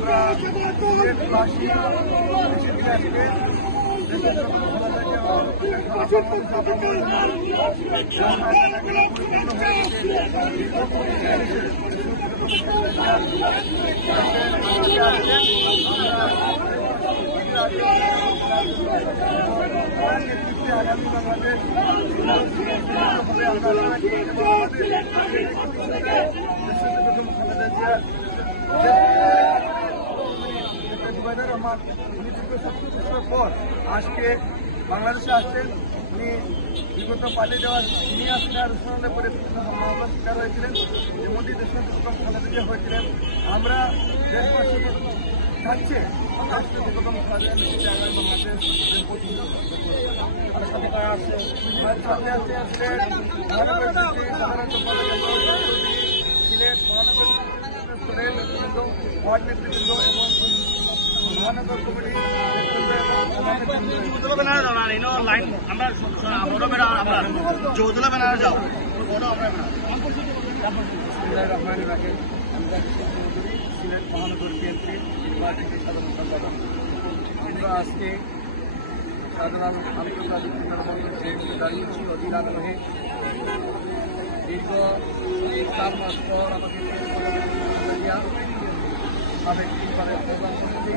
আমরা দেশবাসী আজকে আগামী বাংলাদেশ পর আজকে বাংলাদেশে আসছেন। উনি বিগত পালিয়ে যাওয়ার নিয়ে আসলে রুশনের পরে বিভিন্ন মামলার শিকার হয়েছিলেন, এর মধ্যে দেশের প্রথম খালেদা জিয়া হয়েছিলেন। আমরা দেশবাসী থাকছে রাষ্ট্রের প্রথম বাংলাদেশ সাথে আসতে আসলেন মহানগর সাধারণ সম্পাদক সিলেট মহানগর নেতৃবৃন্দ, ওয়ার্ড নেতৃবৃন্দ এবং মহানগর কমিটির সিলেট মহানগর বিএনপির নির্বাচিত সাধারণ সম্পাদক। আমরা আজকে সাধারণ আন্তর্জাতিক বিমানবন্দরে দাঁড়িয়েছি অধীর আগ্রহে। দীর্ঘ 4 মাস পর আমাদের সাবেক প্রধানমন্ত্রী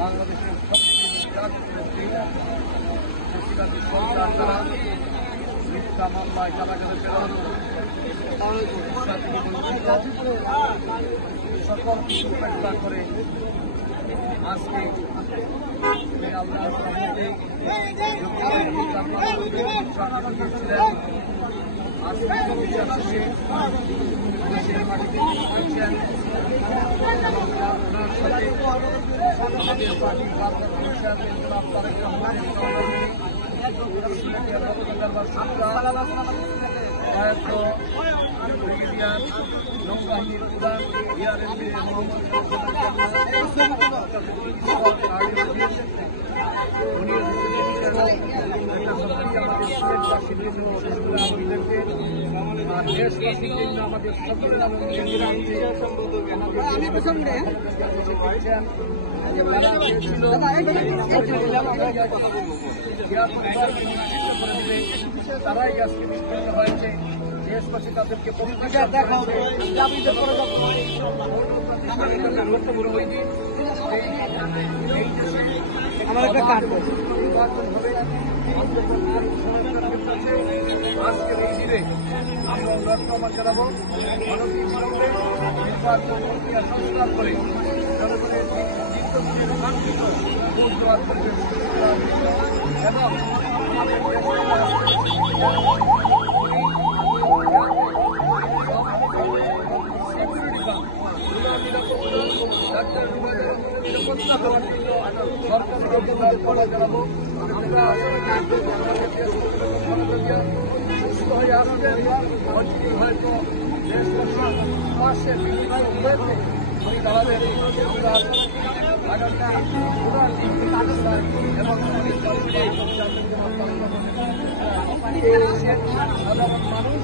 বাংলাদেশের সরকার দ্বারা মিথ্যা মামলায় কারাগারে প্রেরণ সকল কিছু উপেক্ষা করে আজকে আল্লাহর রহমতে ছিলেন। আজকে বিচার শেষে দেশের মাটিতে এসেছেন। ওনার সাথে আমাদের পার্টির ভারপ্রাপ্ত চেয়ারম্যান জনাব তারেক রহমানের সহযোগী ব্রিগেডিয়ার নৌবাহিনীর প্রধান এআরএমবি মোহাম্মদ আমাদের তারাই আজকে বিস্ফোরিত হয়েছে। দেশবাসী তাদেরকে আজকের এই দিনে আমরা লক্ষ্যমান জানাবো মানবিক মানবে নির্বাচন প্রক্রিয়া সংস্কার করে জনগণের শান্তিত ভোট দেওয়ার পরিবেশ এবং আমাদের জানাবো আমরা সুস্থ হয়ে আসবেন। হয়তো দেশবাসী হয়েছে উনি দাঁড়াবেন। আমরা আগামী এবং সাধারণ মানুষ